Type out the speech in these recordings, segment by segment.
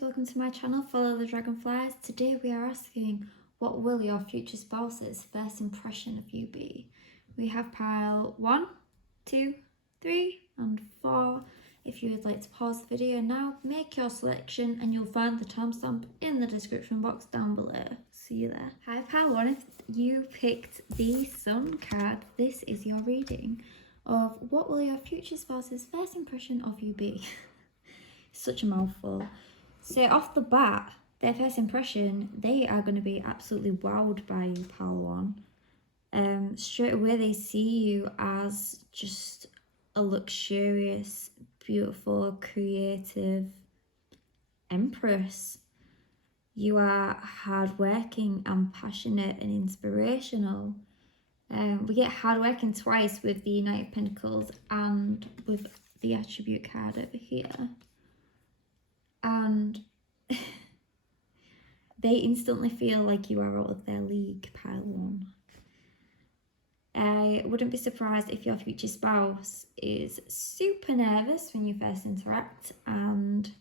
guys, welcome to my channel, Follow the Dragonflies. Today we are asking, what will your future spouse's first impression of you be? We have pile 1, 2, 3 and 4. If you would like to pause the video now, make your selection and you'll find the timestamp in the description box down below. See you there. Hi pile 1, if you picked the Sun card, this is your reading of what will your future spouse's first impression of you be. Such a mouthful. So off the bat, their first impression, they are going to be absolutely wowed by you, pal 1. Straight away they see you as just a luxurious, beautiful, creative empress. You are hardworking and passionate and inspirational. We get hardworking twice with the Knight of Pentacles and with the attribute card over here. And they instantly feel like you are out of their league, pile 1. I wouldn't be surprised if your future spouse is super nervous when you first interact. And,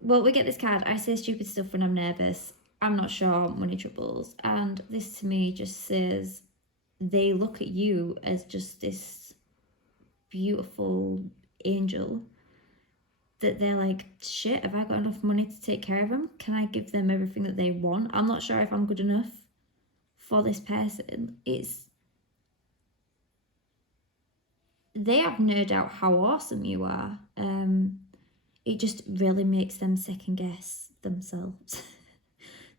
well, we get this card, I say stupid stuff when I'm nervous. I'm not sure, money troubles. And this to me just says they look at you as just this beautiful angel. That they're like, shit, have I got enough money to take care of them? Can I give them everything that they want? I'm not sure if I'm good enough for this person. They have no doubt how awesome you are. It just really makes them second guess themselves.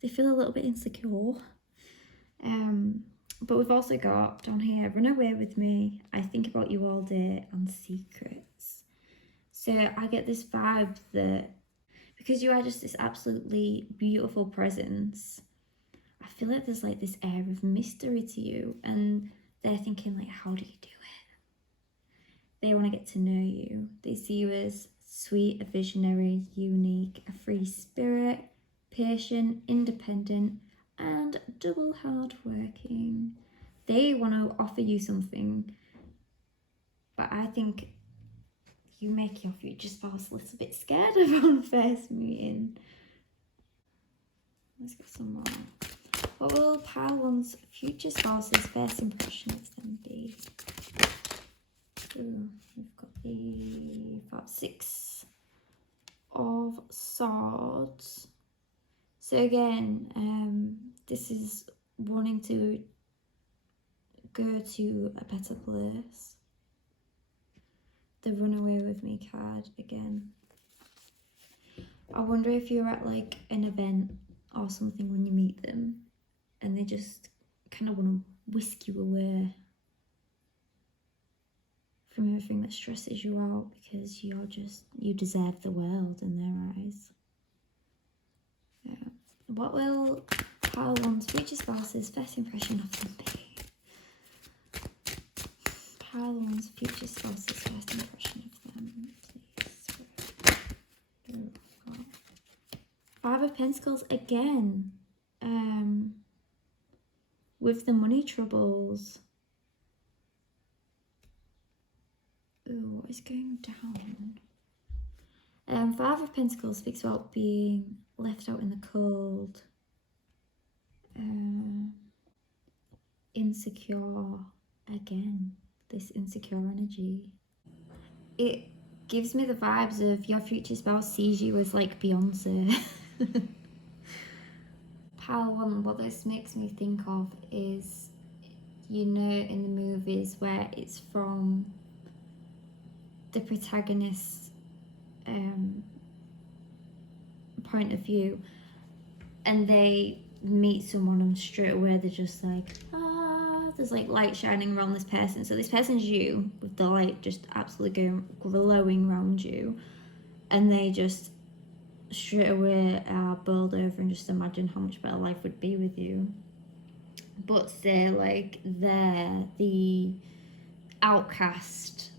They feel a little bit insecure. But we've also got down here, run away with me, I think about you all day, and secrets. So I get this vibe that because you are just this absolutely beautiful presence, I feel like there's like this air of mystery to you, and they're thinking like, how do you do it? They want to get to know you. They see you as sweet, a visionary, unique, a free spirit, patient, independent, and double hardworking. They want to offer you something, but I think you make your future spouse a little bit scared of on first meeting. Let's get some more. What will pile 1's future spouse's first impression of them be? Ooh, we've got the 6 of Swords. So again, this is wanting to go to a better place. The run away with me card again. I wonder if you're at like an event or something when you meet them and they just kind of want to whisk you away from everything that stresses you out because you deserve the world in their eyes. Yeah. What will pile 1's future spouse's first impression of them be? Pile 1's future spouse's first impression of them, please. 5 of Pentacles again. With the money troubles. Ooh, what is going down? 5 of Pentacles speaks about being left out in the cold. Insecure again. This insecure energy. It gives me the vibes of your future spouse sees you as like Beyonce. Pile 1, what this makes me think of is, you know, in the movies where it's from the protagonist's point of view and they meet someone and straight away they're just like, there's like light shining around this person. So this person's you with the light just absolutely glowing around you, and they just straight away are bowled over and just imagine how much better life would be with you. But say like they're the outcast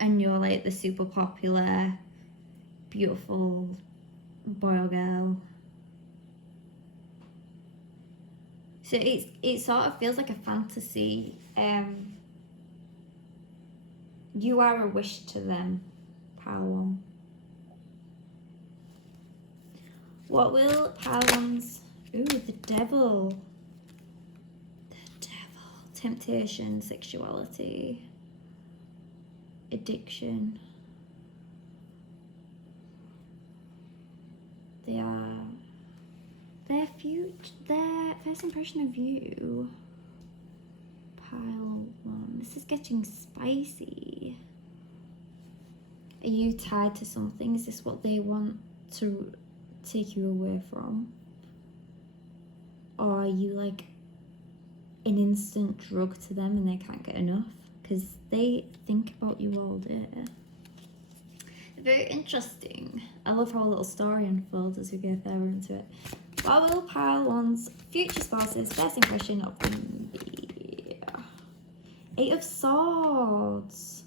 and you're like the super popular, beautiful boy or girl. So it sort of feels like a fantasy. You are a wish to them, pile 1. What will pile ones? Ooh, the devil. The devil. Temptation, sexuality, addiction. Their first impression of you. Pile one. This is getting spicy. Are you tied to something? Is this what they want to take you away from? Or are you like an instant drug to them and they can't get enough? Because they think about you all day. Very interesting. I love how a little story unfolds as we go further into it. What will pile one's future spouse's first impression of them be? 8 of Swords.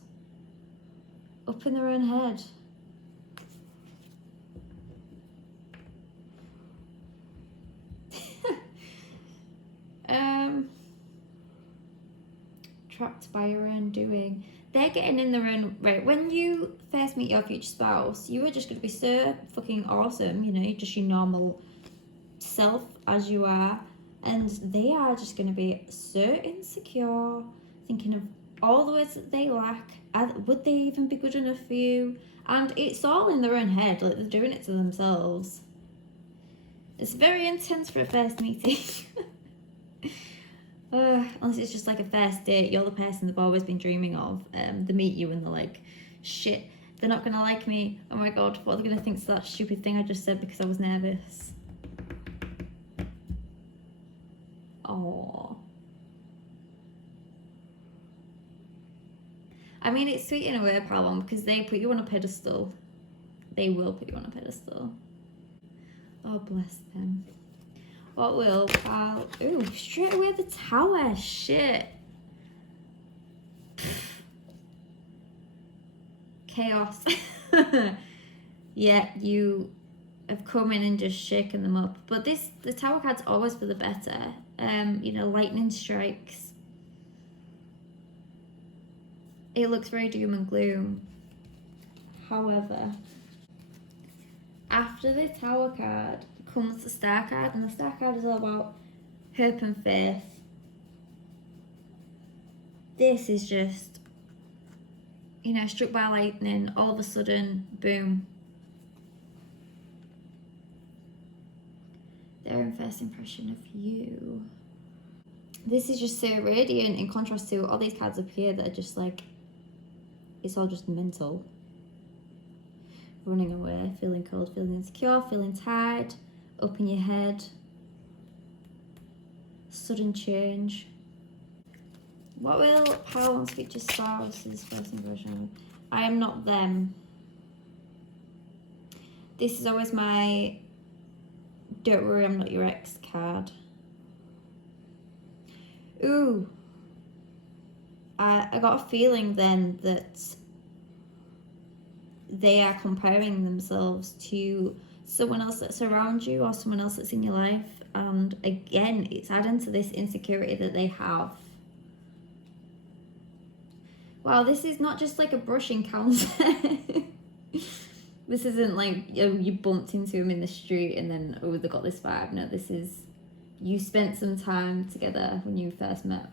Up in their own head. Trapped by your own doing. They're getting in their own right. When you first meet your future spouse, you are just going to be so fucking awesome, you know, just your normal self as you are, and they are just going to be so insecure, thinking of all the ways that they lack. Would they even be good enough for you? And it's all in their own head, like they're doing it to themselves. It's very intense for a first meeting. Unless it's just like a first date, you're the person they've always been dreaming of. They meet you and they're like, shit, they're not gonna like me. Oh my god, what are they gonna think to that stupid thing I just said because I was nervous? Oh. I mean, it's sweet in a way, Palom, because they put you on a pedestal. They will put you on a pedestal. Oh, bless them. What will pal? Ooh, straight away the Tower. Shit. Chaos. Yeah, you have come in and just shaken them up. But the Tower card's always for the better. You know, lightning strikes. It looks very doom and gloom. However, after the Tower card comes the Star card, and the Star card is all about hope and faith. This is just, you know, struck by lightning, all of a sudden, boom. Their first impression of you. This is just so radiant in contrast to all these cards up here that are just like, it's all just mental. Running away, feeling cold, feeling insecure, feeling tired, up in your head, sudden change. What will power one's future spouse's first impression? I am not them. This is always my don't worry, I'm not your ex card. Ooh. I got a feeling then that they are comparing themselves to someone else that's around you or someone else that's in your life, and again it's adding to this insecurity that they have. Wow, this is not just like a brush encounter. This isn't like you bumped into him in the street and then they got this vibe. No, this is you spent some time together when you first met.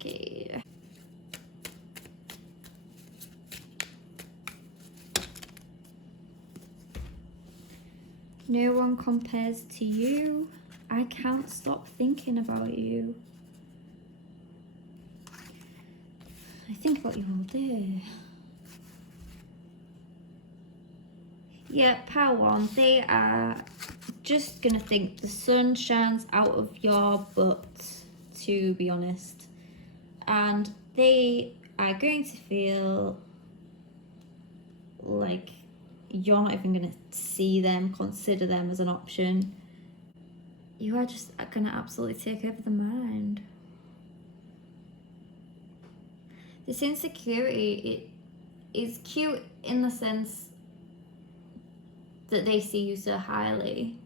Okay. No one compares to you. I can't stop thinking about you. I think about you all day. Yeah, power one. They are just gonna think the sun shines out of your butt, to be honest. And they are going to feel like you're not even going to see them, consider them as an option. You are just going to absolutely take over the mind. This insecurity, it is cute in the sense that they see you so highly.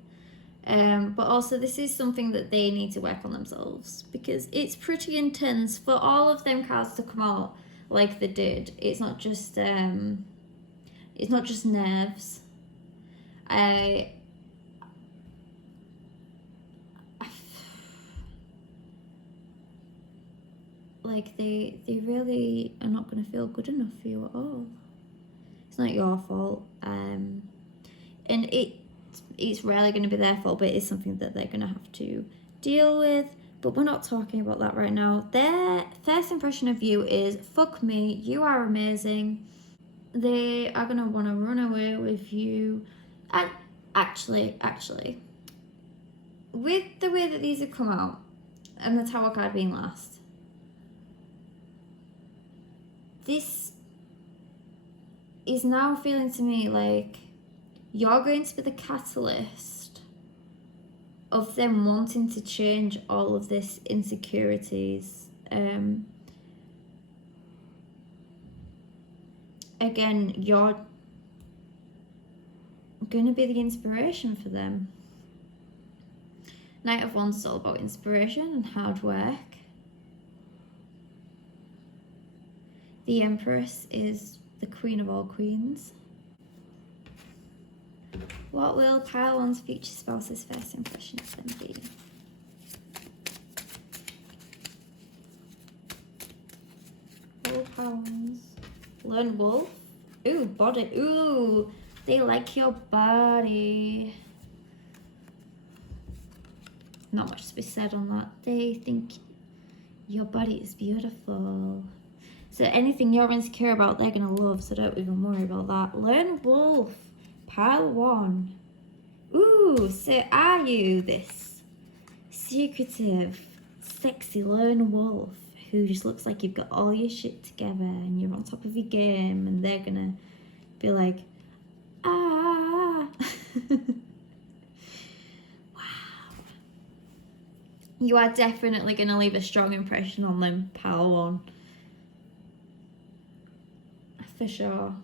But also this is something that they need to work on themselves, because it's pretty intense for all of them cards to come out like they did. It's not just It's not just nerves. Like they really are not going to feel good enough for you at all. It's not your fault, and it's rarely going to be their fault, but it's something that they're going to have to deal with. But we're not talking about that right now. Their first impression of you is, fuck me, you are amazing. They are going to want to run away with you. And actually, with the way that these have come out, and the Tower card being last, this is now feeling to me like you're going to be the catalyst of them wanting to change all of this insecurities. Again, you're going to be the inspiration for them. Knight of Wands is all about inspiration and hard work. The Empress is the queen of all queens. What will pile one's future spouse's first impression of them be? All pile one's Lone Wolf. Ooh, body. Ooh, they like your body. Not much to be said on that. They think your body is beautiful. So anything you're insecure about, they're going to love, so don't even worry about that. Lone Wolf, pile 1. Ooh, so are you this secretive, sexy lone wolf who just looks like you've got all your shit together and you're on top of your game, and they're going to be like, ah. Wow. You are definitely going to leave a strong impression on them, pile 1. For sure.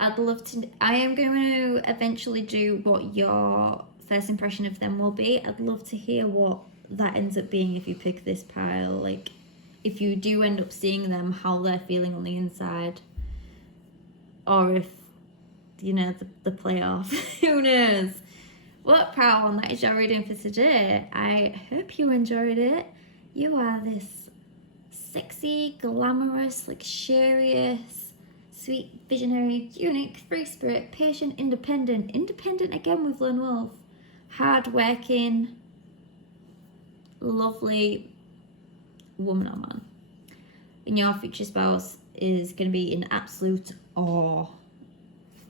I'd love to. I am going to eventually do what your first impression of them will be. I'd love to hear what that ends up being if you pick this pile. Like, if you do end up seeing them, how they're feeling on the inside. Or if, you know, the playoff. Who knows? What pile one, that is your reading for today. I hope you enjoyed it. You are this sexy, glamorous, luxurious, sweet, visionary, unique, free spirit, patient, independent again with Lone Wolf, hard-working, lovely woman or man. And your future spouse is going to be in absolute awe,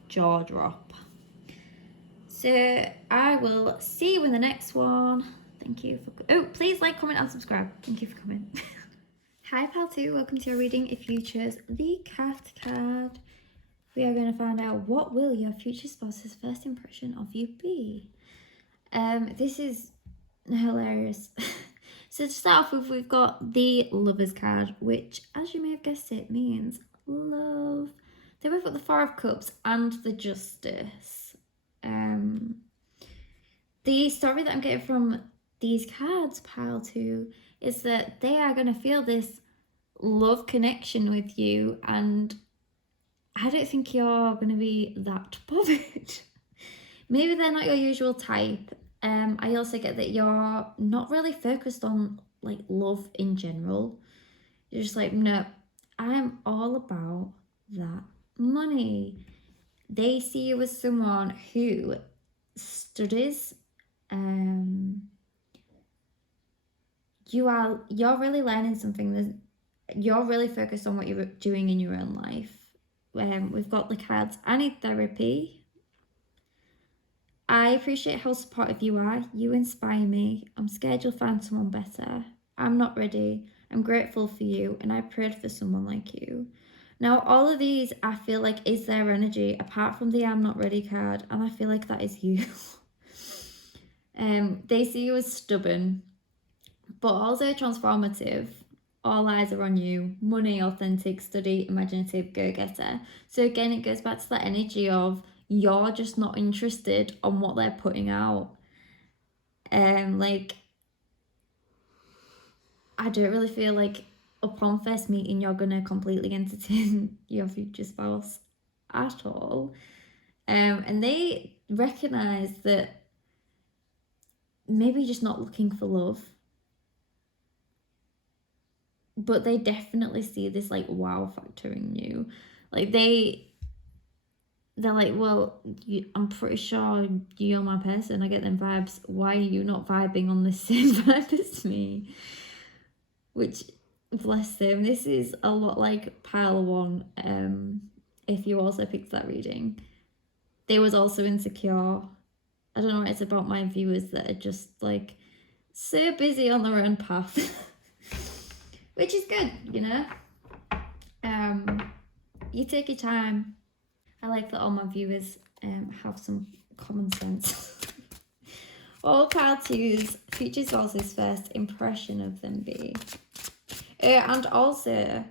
jaw drop. So I will see you in the next one. Thank you for... Oh, please like, comment and subscribe. Thank you for coming. Hi pal 2, welcome to your reading. If you chose the cat card, we are going to find out what will your future spouse's first impression of you be. This is hilarious. So to start off with, we've got the Lovers card, which, as you may have guessed it, means love. Then we've got the Four of Cups and the Justice. The story that I'm getting from these cards, pile 2, is that they are going to feel this love connection with you, and I don't think you're going to be that bothered. Maybe they're not your usual type. I also get that you're not really focused on like love in general. You're just like, no, I'm all about that money. They see you as someone who studies. You're really learning something. You're really focused on what you're doing in your own life. We've got the cards. I need therapy. I appreciate how supportive you are. You inspire me. I'm scared you'll find someone better. I'm not ready. I'm grateful for you, and I prayed for someone like you. Now, all of these, I feel like, is their energy, apart from the I'm not ready card, and I feel like that is you. They see you as stubborn, but also transformative. All eyes are on you. Money, authentic, study, imaginative, go-getter. So again, it goes back to that energy of you're just not interested on what they're putting out. Like, I don't really feel like upon first meeting you're gonna completely entertain your future spouse at all. And they recognize that maybe you're just not looking for love, but they definitely see this like wow factor in you. Like they're like, well, I'm pretty sure you're my person. I get them vibes. Why are you not vibing on the same vibe as me? Which, bless them, this is a lot like pile one. If you also picked that reading, they was also insecure. I don't know what it's about my viewers that are just like so busy on their own path, which is good, you know. You take your time. I like that all my viewers have some common sense. What will pile two's future spouse's first impression of them be? And also,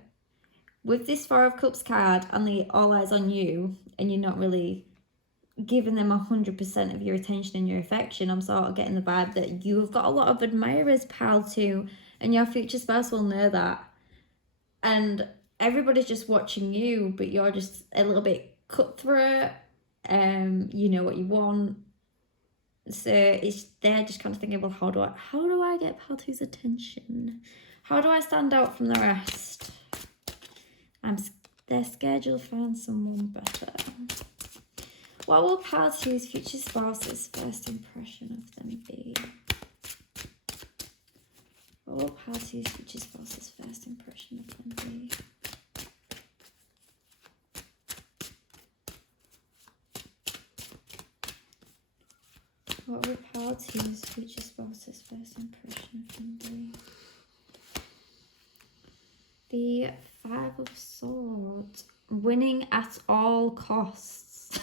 with this Four of Cups card and the all eyes on you, and you're not really giving them 100% of your attention and your affection, I'm sort of getting the vibe that you have got a lot of admirers, pal, too, and your future spouse will know that. And everybody's just watching you, but you're just a little bit cutthroat. You know what you want. So they're just kind of thinking, well, how do I get pal two's attention? How do I stand out from the rest? They're scared you'll find someone better. What will pal two's future spouse's first impression of them be? What will pal two's future spouse's first impression of them be? What will pal two's future spouse's first impression of them be? The Five of Swords. Winning at all costs.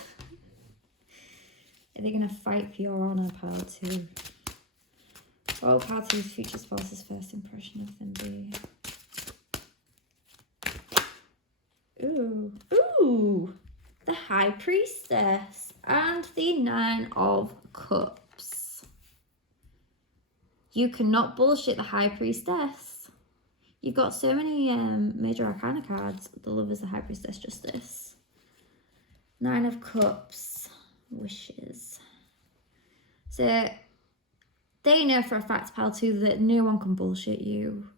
Are they going to fight for your honour, pal two? What will pal two's future spouse's first impression of them be? Ooh. The High Priestess and the Nine of Cups. You cannot bullshit the High Priestess. You've got so many major arcana cards. The Lovers, the High Priestess, Justice. Nine of Cups, Wishes. So they know for a fact, pal, too, that no one can bullshit you.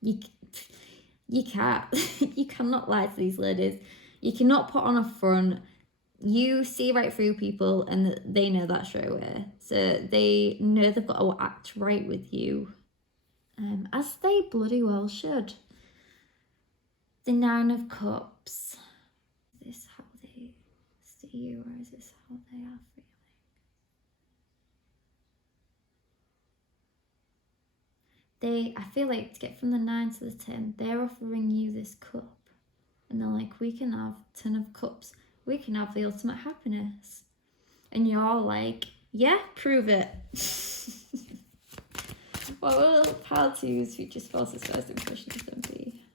You can't. You cannot lie to these ladies. You cannot put on a front. You see right through people, and they know that straight away. So they know they've got to act right with you. As they bloody well should. The Nine of Cups. Is this how they see you, or is this how they are feeling? I feel like to get from the 9 to the 10, they're offering you this cup. And they're like, we can have 10 of Cups. We can have the ultimate happiness. And you're like, yeah, prove it. What will pal two's future spouse's first impression of them be?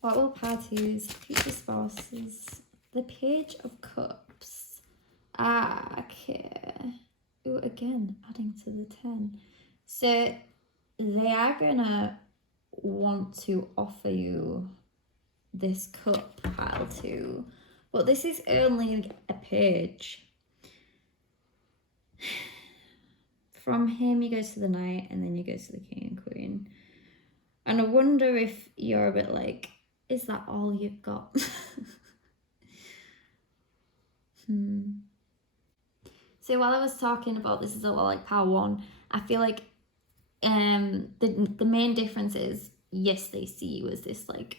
What will pal two's future spouse's... The Page of Cups. Okay. Ooh, again, adding to the 10. So they are gonna want to offer you this cup, pal two. But this is only a page. From him, you go to the Knight, and then you go to the King and Queen. And I wonder if you're a bit like, is that all you've got? So while I was talking about this is a lot like Power 1, I feel like the main difference is, yes, they see you as this like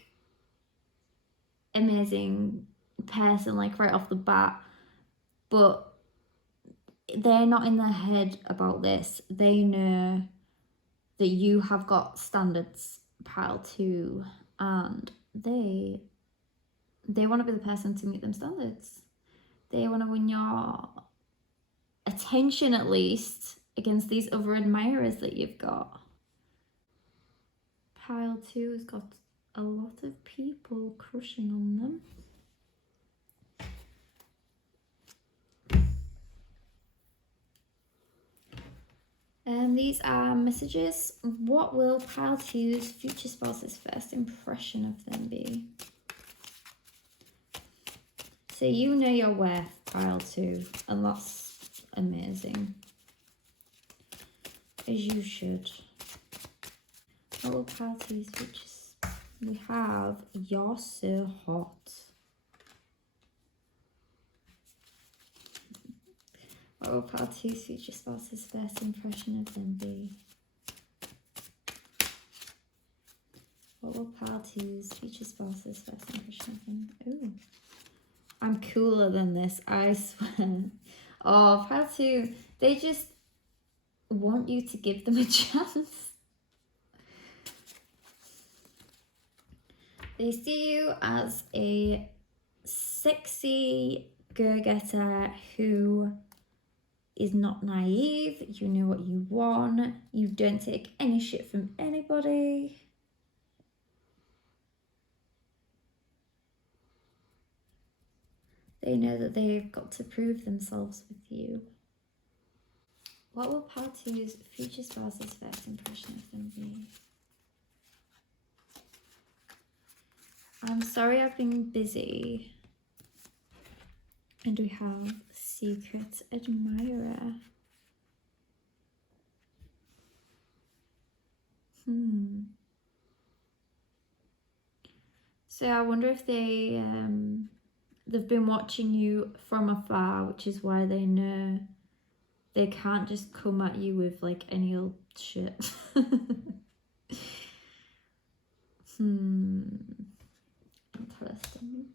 amazing person, like right off the bat, but they're not in their head about this. They know that you have got standards, pal too, and they want to be the person to meet them standards. They want to win your attention, at least, against these other admirers that you've got. Pile 2 has got a lot of people crushing on them. These are messages. What will pile two's future spouse's first impression of them be? So you know your worth, pile two, and that's amazing. As you should. What will pile two's future? We have you're so hot. What will pile two's future spouse's first impression of them be? What will pile two's future spouse's first impression of them? Ooh. I'm cooler than this, I swear. Oh, pile two, they just want you to give them a chance. They see you as a sexy go-getter who is not naive. You know what you want. You don't take any shit from anybody. They know that they've got to prove themselves with you. What will pile two's future spouse's first impression of them be? I'm sorry I've been busy. And we have secret admirer. So I wonder if they've been watching you from afar, which is why they know they can't just come at you with like any old shit. Interesting.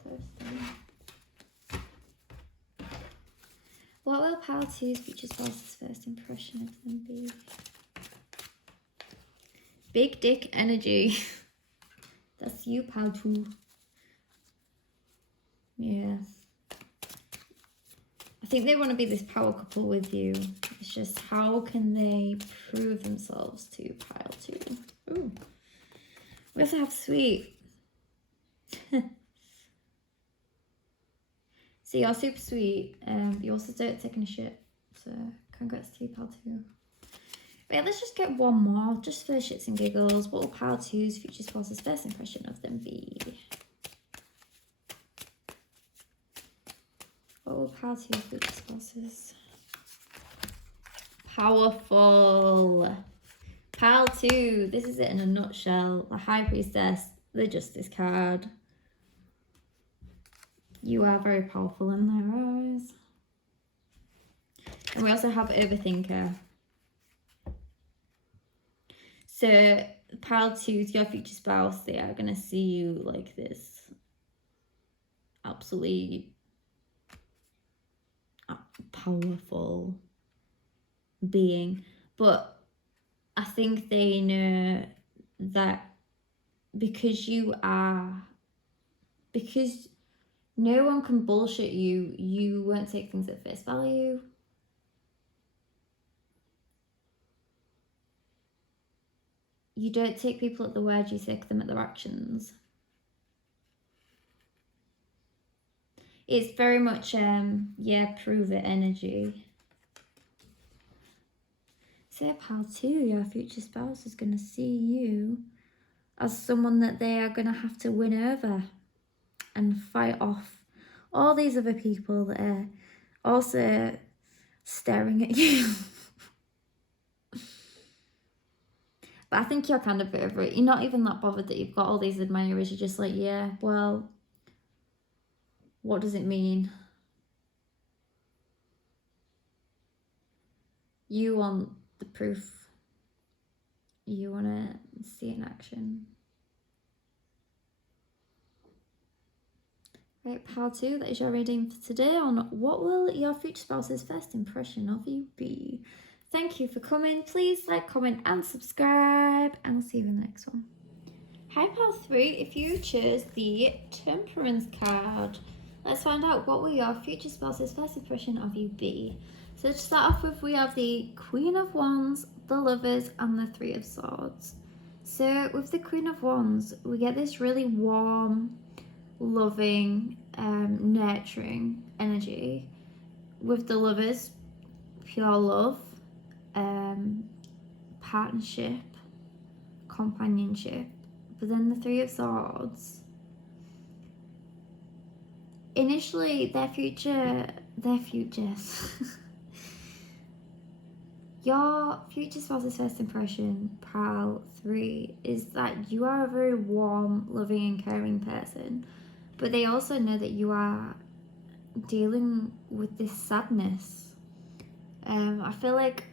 What will pile two's future spouse's first impression of them be? Big dick energy. That's you, pile two. Yeah. I think they want to be this power couple with you. It's just how can they prove themselves to pile two? Ooh. We also have sweet. So you're super sweet, but you also don't take any shit. So congrats to you, pile two. Right, let's just get one more, just for shits and giggles. What will pile two's future spouse's first impression of them be? What will pile two's future spouse's? Powerful. Pile two, this is it in a nutshell. The High Priestess, the Justice card. You are very powerful in their eyes. And we also have Overthinker. So, pile two's your future spouse, they are going to see you like this absolutely powerful being. But I think they know that because no one can bullshit you, you won't take things at face value. You don't take people at the word, you take them at their actions. It's very much, prove it energy. So pile two, your future spouse is going to see you as someone that they are going to have to win over and fight off all these other people that are also staring at you. But I think you're kind of over it. You're not even that bothered that you've got all these admirers. You're just like, yeah, well, what does it mean? You want the proof. You want to see it in action. Right, pile two, that is your reading for today on what will your future spouse's first impression of you be. Thank you for coming. Please like, comment and subscribe, and I'll see you in the next one. Hi pile three, if you chose the Temperance card, let's find out what will your future spouse's first impression of you be. So to start off with, we have the Queen of Wands, the Lovers, and the Three of Swords. So with the Queen of Wands, we get this really warm, loving, nurturing energy. With the Lovers, pure love, partnership, companionship. But then the Three of Swords, initially their futures, your future spouse's first impression, pile 3, is that you are a very warm, loving and caring person, but they also know that you are dealing with this sadness. I feel like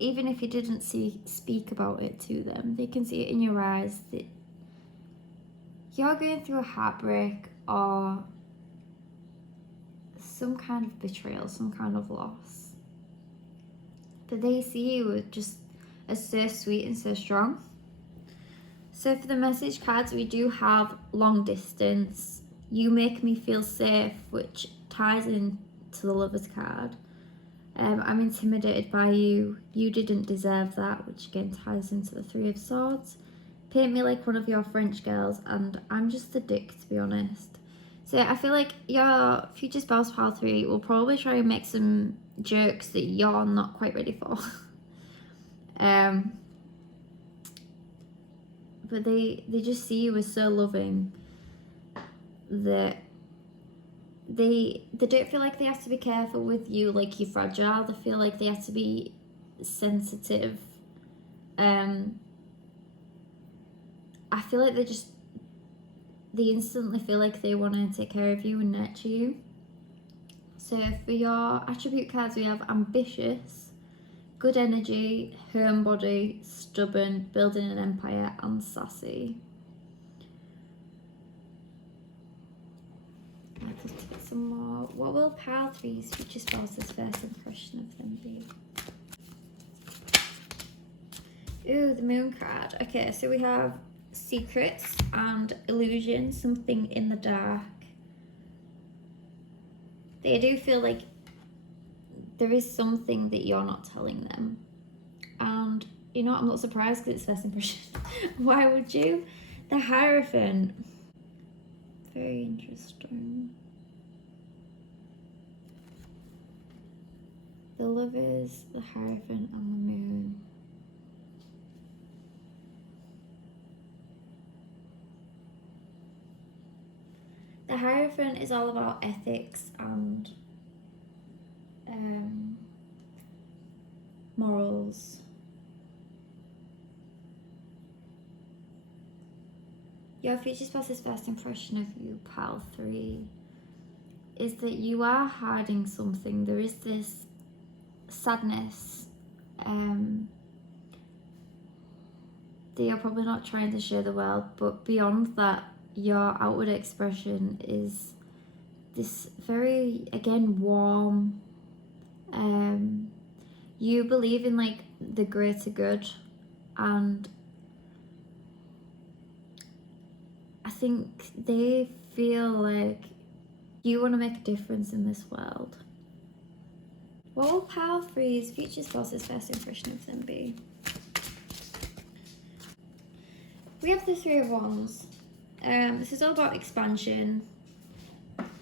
even if you didn't speak about it to them, they can see it in your eyes that you're going through a heartbreak or some kind of betrayal, some kind of loss. But they see you just as so sweet and so strong. So for the message cards, we do have long distance. You make me feel safe, which ties into the Lover's card. I'm intimidated by you. You didn't deserve that, which again ties into the Three of Swords. Paint me like one of your French girls, and I'm just a dick, to be honest. So I feel like your future spouse, pile 3, will probably try and make some jokes that you're not quite ready for. But they just see you as so loving that they don't feel like they have to be careful with you like you're fragile. They feel like they have to be sensitive. I feel like they instantly feel like they want to take care of you and nurture you. So for your attribute cards, we have ambitious, good energy, homebody, stubborn, building an empire, and sassy. Let's get some more. What will pile 3's future spouse's first impression of them be? Ooh, the moon card. Okay, so we have secrets and illusion, something in the dark. They do feel like there is something that you're not telling them. And you know what, I'm not surprised because it's first impression. Why would you? The Hierophant. Very interesting. The Lovers, the Hierophant, and the Moon. The Hierophant is all about ethics and morals. Your future spouse's first impression of you, pile 3, is that you are hiding something. There is this sadness that you're probably not trying to show the world, but beyond that, your outward expression is this very, again, warm. You believe in like the greater good, and I think they feel like you want to make a difference in this world. What will pile 3's future spouse's first impression of them be? We have the Three of Wands. This is all about expansion,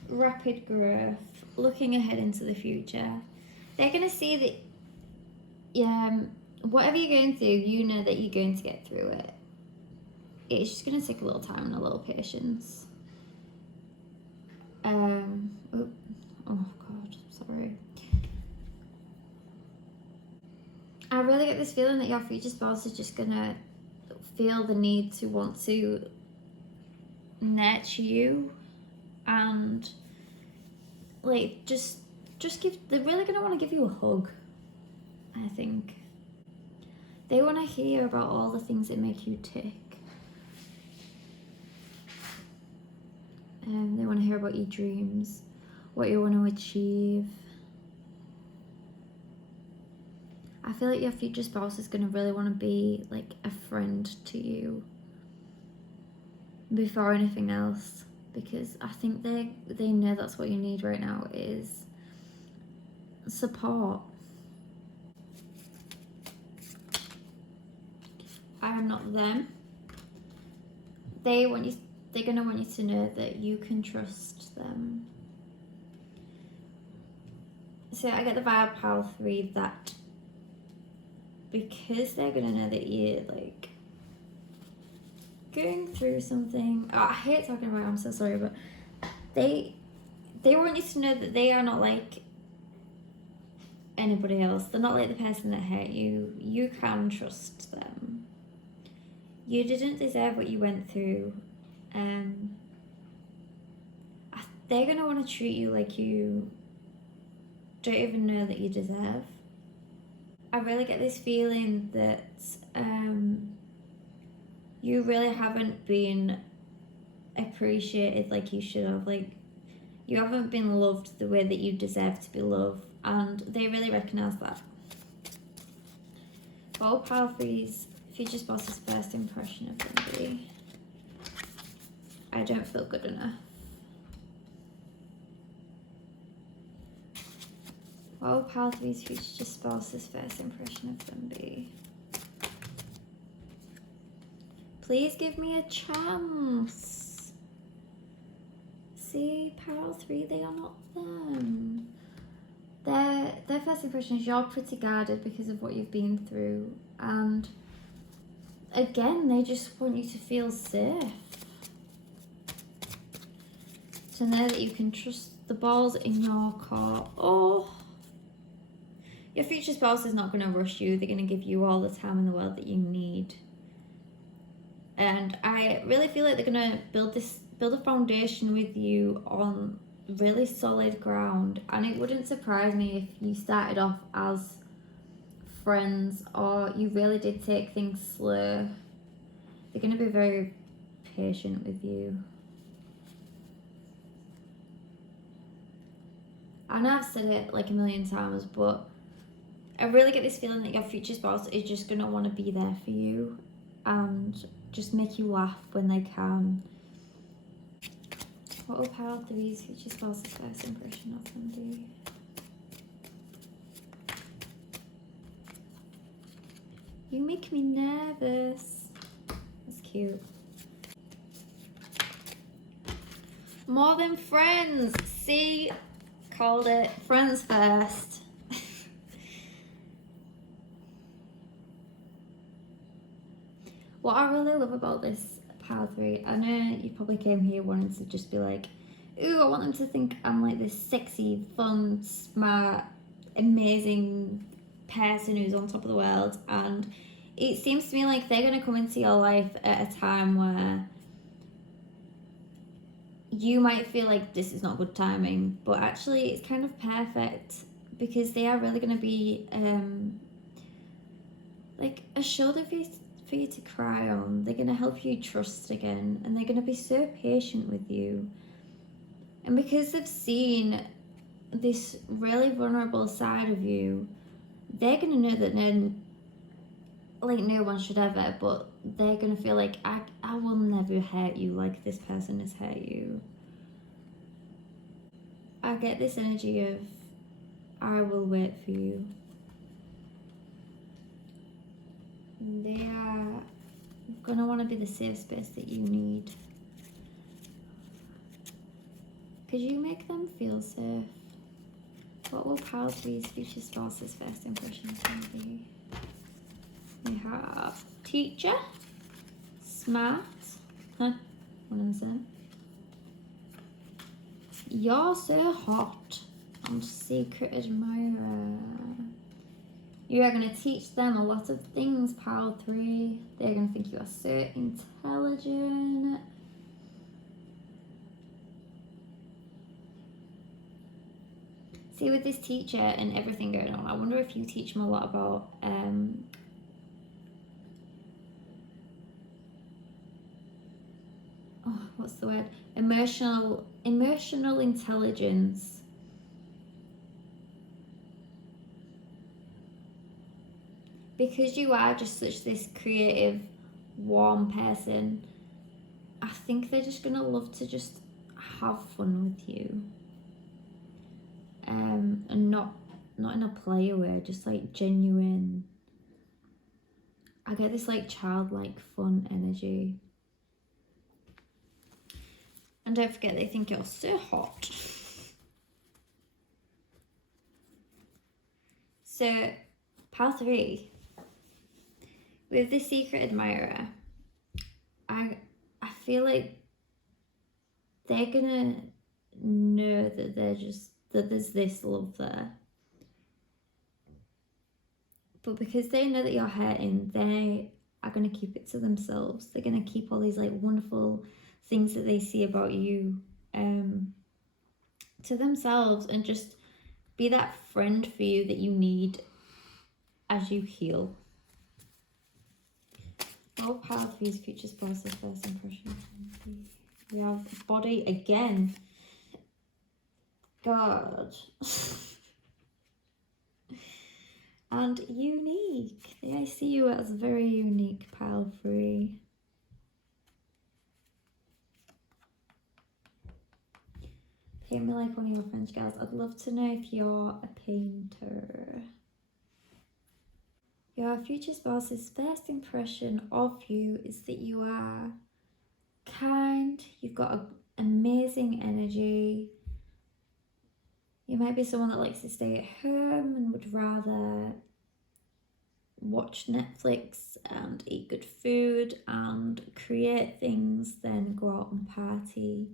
rapid growth, looking ahead into the future. They're going to see that whatever you're going through, you know that you're going to get through it. It's just going to take a little time and a little patience. Oh God, sorry. I really get this feeling that your future spouse is just going to feel the need to want to nurture you and like just they're really going to want to give you a hug. I think they want to hear about all the things that make you tick. They want to hear about your dreams, what you want to achieve. I feel like your future spouse is going to really want to be like a friend to you before anything else, because I think they know that's what you need right now is support. I am not them. They're going to want you to know that you can trust them. So I get the vibe, pile 3, that because they're gonna know that you're like going through something. Oh, I hate talking about it, I'm so sorry, but they want you to know that they are not like anybody else. They're not like the person that hurt you. You can trust them. You didn't deserve what you went through. They're gonna want to treat you like you don't even know that you deserve. I really get this feeling that you really haven't been appreciated like you should have. Like, you haven't been loved the way that you deserve to be loved, and they really recognise that. What will Pile 3's future spouse's first impression of them be? I don't feel good enough. What will Pile 3's future spouse's first impression of them be? Please give me a chance. See, Pile 3, they are not them. Their first impression is you're pretty guarded because of what you've been through, and again, they just want you to feel safe. To know that you can trust the balls in your court. Oh, your future spouse is not going to rush you. They're going to give you all the time in the world that you need. And I really feel like they're going to build a foundation with you on really solid ground. And it wouldn't surprise me if you started off as friends or you really did take things slow. They're going to be very patient with you. I know I've said it like a million times, but I really get this feeling that your future spouse is just going to want to be there for you and just make you laugh when they can. What will Pile 3's future spouse's first impression of them be? You make me nervous. That's cute. More than friends. See? Called it. Friends first. What I really love about this Pile 3, I know you probably came here wanting to just be like, ooh, I want them to think I'm like this sexy, fun, smart, amazing person who's on top of the world. And it seems to me like they're going to come into your life at a time where you might feel like this is not good timing, but actually it's kind of perfect, because they are really going to be like a shoulder for you to cry on. They're going to help you trust again, and they're going to be so patient with you. And because they've seen this really vulnerable side of you, they're going to know that no one should ever, but they're going to feel like, I will never hurt you like this person has hurt you. I get this energy of, I will wait for you. They are going to want to be the safe space that you need, because you make them feel safe. What will Pile 3's future spouse's first impression of them be? We have teacher, smart, one and the same. You're so hot, and secret admirer. You are going to teach them a lot of things, Pile 3. They're going to think you are so intelligent. See, with this teacher and everything going on, I wonder if you teach them a lot about what's the word? Emotional intelligence. Because you are just such this creative, warm person, I think they're just gonna love to just have fun with you. And not in a play way, just like genuine. I get this like childlike fun energy. And don't forget, they think you're so hot. So, Pile 3, With the secret admirer, I feel like they're gonna know that there's this love there. But because they know that you're hurting, they are gonna keep it to themselves. They're gonna keep all these like wonderful things that they see about you to themselves and just be that friend for you that you need as you heal. All power to these future spouses' first impression. We have body again. God. And unique. I see you as very unique, pile 3. Paint me like one of your French girls. I'd love to know if you're a painter. Your future spouse's first impression of you is that you are kind, you've got an amazing energy. You might be someone that likes to stay at home and would rather watch Netflix and eat good food and create things than go out and party.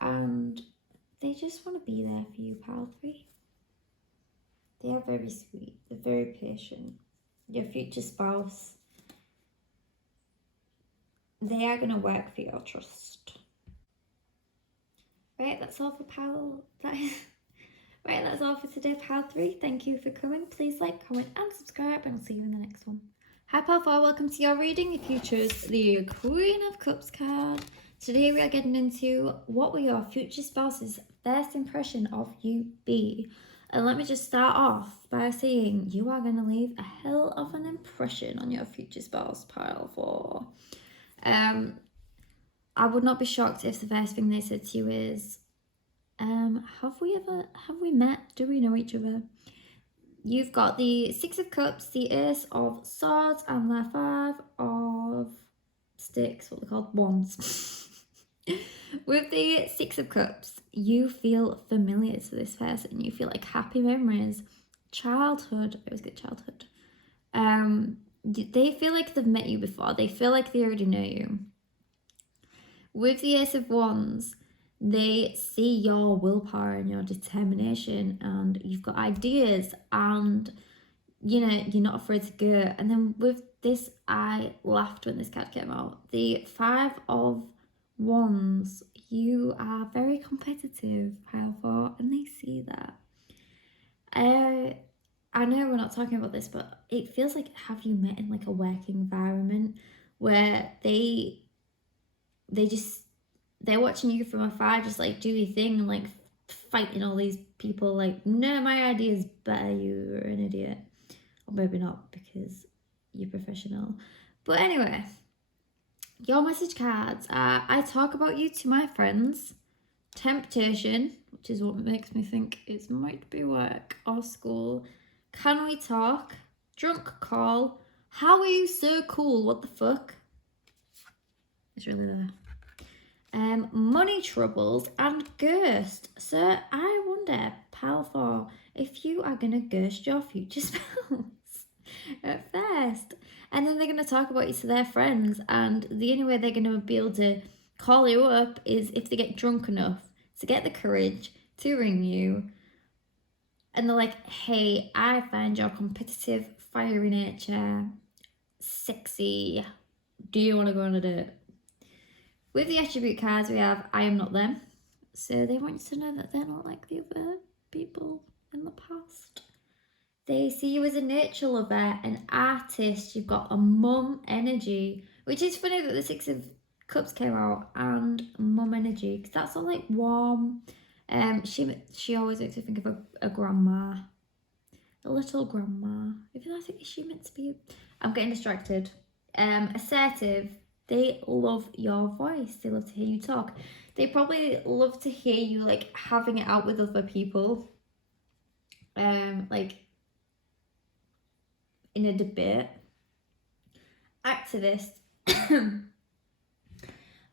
And they just want to be there for you, pile 3. They are very sweet. They're very patient. Your future spouse, they are going to work for your trust. Right, that's all for pile. Right, that's all for today, pile 3. Thank you for coming. Please like, comment, and subscribe, and I'll see you in the next one. Hi, pile 4. Welcome to your reading. If you chose the Queen of Cups card, today we are getting into what will your future spouse's first impression of you be. And let me just start off by saying you are going to leave a hell of an impression on your future spouse, pile 4. I would not be shocked if the first thing they said to you is, have we met? Do we know each other? You've got the 6 of Cups, the Ace of Swords, and the 5 of Sticks, what they're called, Wands. With the 6 of Cups, you feel familiar to this person. You feel like happy memories, childhood. I always get childhood. They feel like they've met you before. They feel like they already know you. With the Ace of Wands, they see your willpower and your determination, and you've got ideas, and you know you're not afraid to go. And then with this, I laughed when this card came out. The 5 of Wands, you are very competitive, pile 4, and they see that. I know we're not talking about this, but it feels like, have you met in like a work environment where they're watching you from afar, just like do your thing and like fighting all these people like, no, my idea is better, you're an idiot. Or maybe not, because you're professional. But anyway, your message cards are, I talk about you to my friends. Temptation, which is what makes me think it might be work or school. Can we talk? Drunk call. How are you so cool? What the fuck? It's really there. Money troubles and ghost. So I wonder, pile 4, if you are gonna ghost your future spouse at first, and then they're gonna talk about you to their friends, and the only way they're gonna be able to call you up is if they get drunk enough to get the courage to ring you, and they're like, hey, I find your competitive, fiery nature sexy. Do you want to go on a date? With the attribute cards, we have I am not them. So they want you to know that they're not like the other people in the past. They see you as a nature lover, an artist. You've got a mum energy, which is funny that the 6 of Cups came out, and mum energy, because that's all like warm. She always makes me think of a grandma, a little grandma. Even though I think, is she meant to be? I'm getting distracted. Assertive. They love your voice. They love to hear you talk. They probably love to hear you like having it out with other people. Like in a debate. Activist.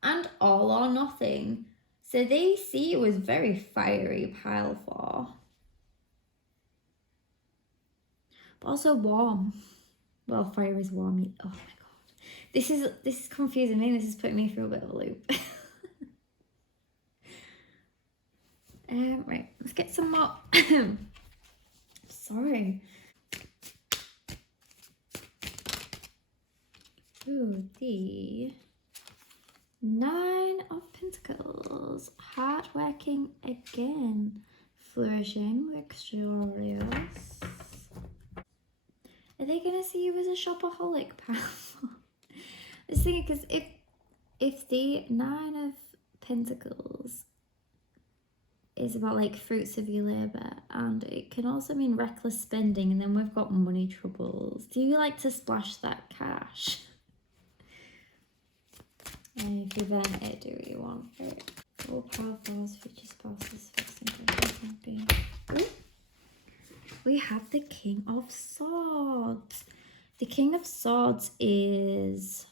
And all or nothing. So they see you as very fiery, pile 4. But also warm. Well, fire is warm. Oh my god. This is confusing me. This is putting me through a bit of a loop. Right, let's get some more. Sorry. Ooh, the 9 of Pentacles. Hardworking again. Flourishing, luxurious. Are they gonna see you as a shopaholic, pal? I was thinking, because if the 9 of Pentacles is about like fruits of your labour, and it can also mean reckless spending, and then we've got money troubles. Do you like to splash that cash? If you've earned it, do what you want for it. All powerfuls, future spouses, first impression. Ooh. We have the King of Swords. The King of Swords is,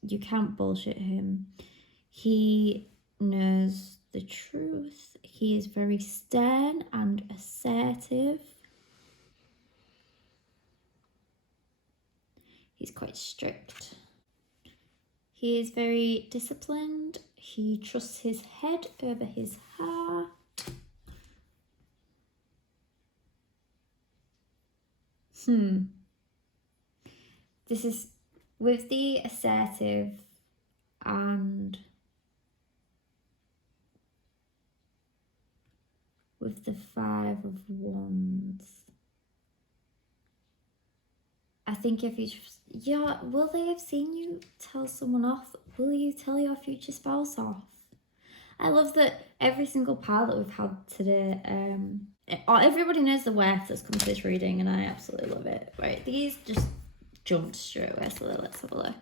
you can't bullshit him. He knows the truth. He is very stern and assertive. He's quite strict. He is very disciplined. He trusts his head over his heart. This is with the assertive and with the 5 of Wands. I think if you, yeah, will they have seen you tell someone off? Will you tell your future spouse off? I love that every single pile that we've had today, everybody knows the worth that's come to this reading, and I absolutely love it. Right, these just jumped straight away, so let's have a look.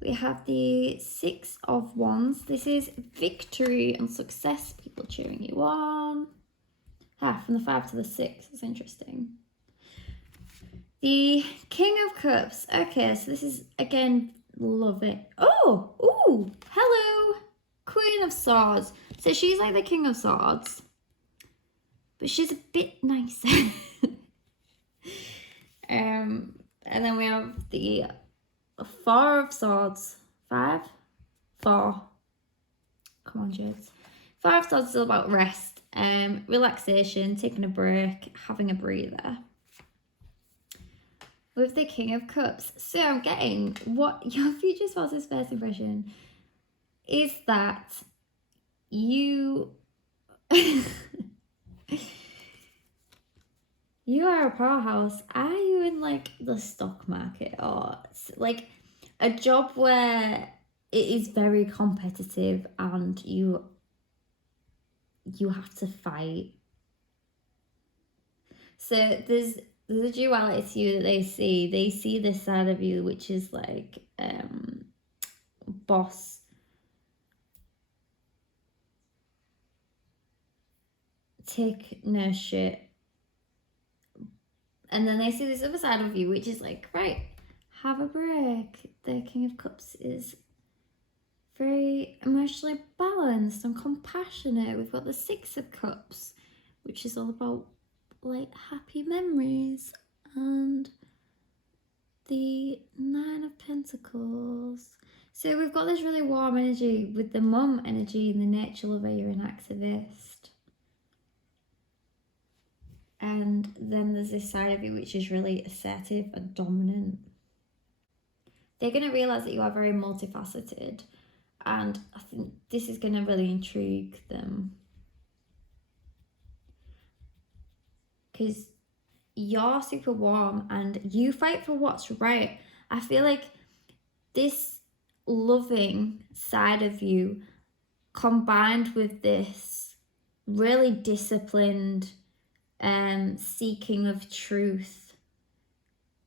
We have the 6 of Wands. This is victory and success, people cheering you on. From the 5 to the 6, that's interesting. The King of Cups. Okay, so this is, again, love it. Oh, ooh, hello, Queen of Swords. So she's like the King of Swords, but she's a bit nicer. And then we have the 4 of Swords. 5? 4. Come on, Jades. 4 of Swords is all about rest, relaxation, taking a break, having a breather. With the King of Cups. So I'm getting what your future spouse's first impression is that you you are a powerhouse. Are you in like the stock market or like a job where it is very competitive and you have to fight? So there's a duality to you that they see. They see this side of you, which is like boss, take no shit. And then they see this other side of you, which is like, right, have a break. The King of Cups is very emotionally balanced and compassionate. We've got the 6 of Cups, which is all about like happy memories, and the 9 of Pentacles. So we've got this really warm energy with the mum energy and the nature lover. You're an activist. And then there's this side of you which is really assertive and dominant. They're going to realise that you are very multifaceted, and I think this is going to really intrigue them. Because you're super warm and you fight for what's right. I feel like this loving side of you combined with this really disciplined seeking of truth,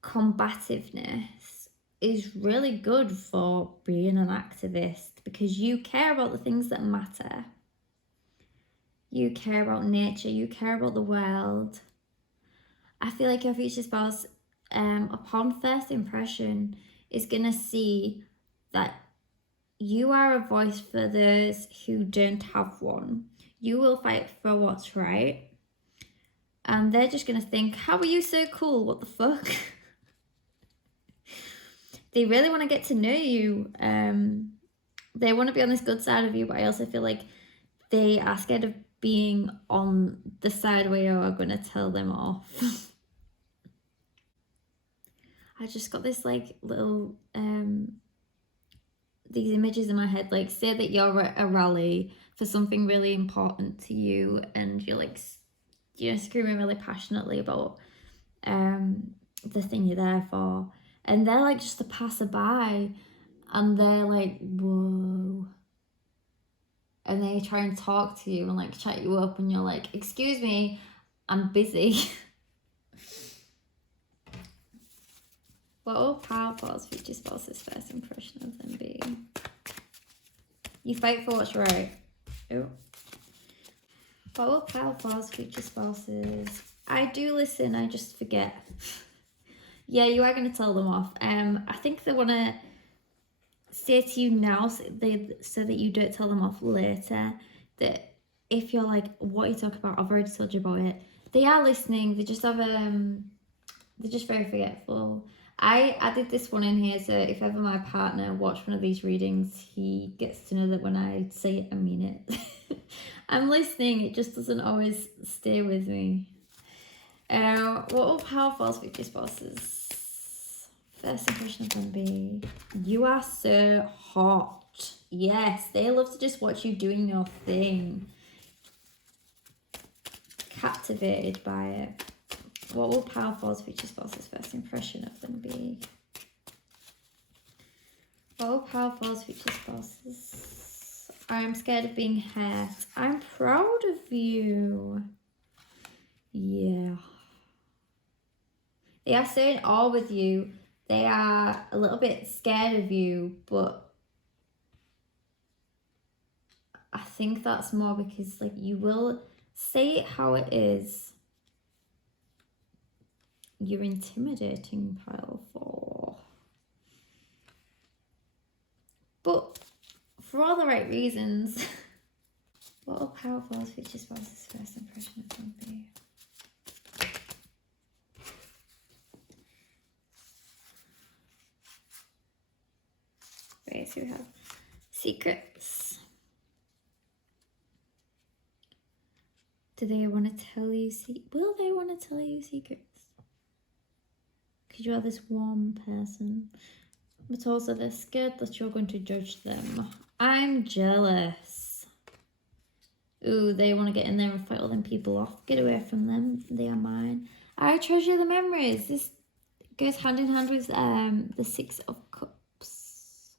combativeness is really good for being an activist, because you care about the things that matter. You care about nature, you care about the world. I feel like your future spouse, upon first impression, is going to see that you are a voice for those who don't have one. You will fight for what's right. And they're just going to think, how are you so cool? What the fuck? they really want to get to know you. They want to be on this good side of you, but I also feel like they are scared of being on the side where you are going to tell them off. I just got this like little these images in my head, like say that you're at a rally for something really important to you, and you're like, screaming really passionately about the thing you're there for, and they're like just a passerby, and they're like, whoa, and they try and talk to you and like chat you up, and you're like, excuse me, I'm busy. What will Powerful's future spouse's first impression of them be? You fight for what's right. Oh. What will Powerful's future spouses? I do listen, I just forget. Yeah, you are going to tell them off. I think they want to say to you now so that you don't tell them off later, that if you're like, what are you talking about? I've already told you about it. They are listening. They just have they're just very forgetful. I added this one in here, so if ever my partner watched one of these readings, he gets to know that when I say it, I mean it. I'm listening, it just doesn't always stay with me. What will Powerful's future spouses first impression of them be? You are so hot. Yes, they love to just watch you doing your thing. Captivated by it. What will Powerful's future spouse's first impression of them be? What will Powerful's future spouses? I'm scared of being hurt. I'm proud of you. Yeah. They are so in awe with you. They are a little bit scared of you, but I think that's more because like you will say it how it is. You're intimidating, Pile 4. But for all the right reasons. What will Powerful's future spouse's first impression of them be? Right, so we have secrets. Do they want to tell you will they want to tell you secrets? Because you are this warm person. But also they're scared that you're going to judge them. I'm jealous. Ooh, they want to get in there and fight all them people off. Get away from them. They are mine. I treasure the memories. This goes hand in hand with the 6 of Cups.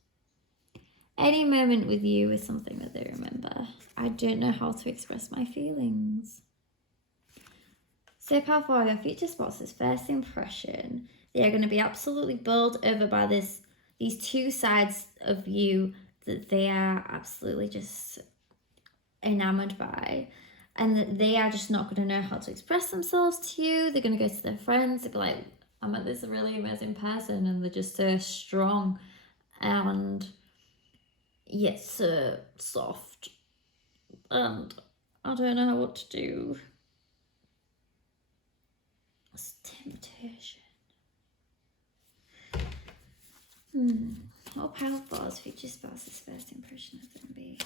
Any moment with you is something that they remember. I don't know how to express my feelings. So Powerful, your future spouse's first impression. They are going to be absolutely bowled over by these two sides of you that they are absolutely just enamored by, and that they are just not going to know how to express themselves to you. They're going to go to their friends. They'll be like, I met this really amazing person, and they're just so strong and yet so soft, and I don't know what to do. It's temptation. What Powerful's future spouse's first impression of them be?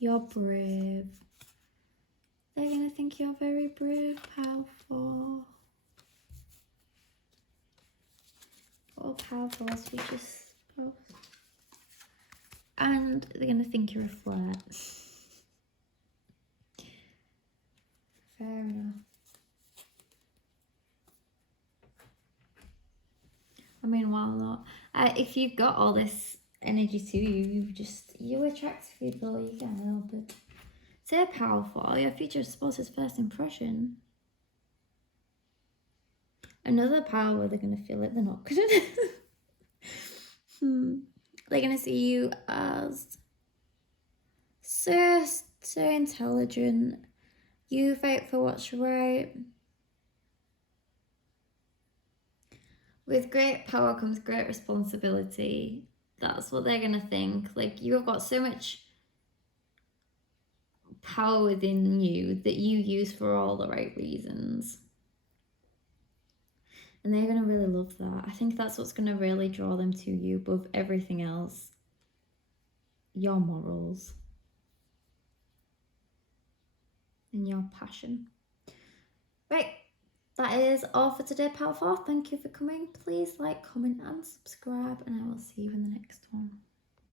You're brave. They're going to think you're very brave, Powerful. What Powerful's future spouse? And they're going to think you're a flirt. Fair enough. I mean, why not? If you've got all this energy to you, you attract people, you can't help it. So Powerful, your future spouse's first impression. Another power where they're going to feel like they're not good at it. They're going to see you as so intelligent. You fight for what's right. With great power comes great responsibility. That's what they're going to think. Like, you have got so much power within you that you use for all the right reasons. And they're going to really love that. I think that's what's going to really draw them to you above everything else. Your morals. And your passion. Right. That is all for today, Pile 4. Thank you for coming. Please like, comment and subscribe. And I will see you in the next one.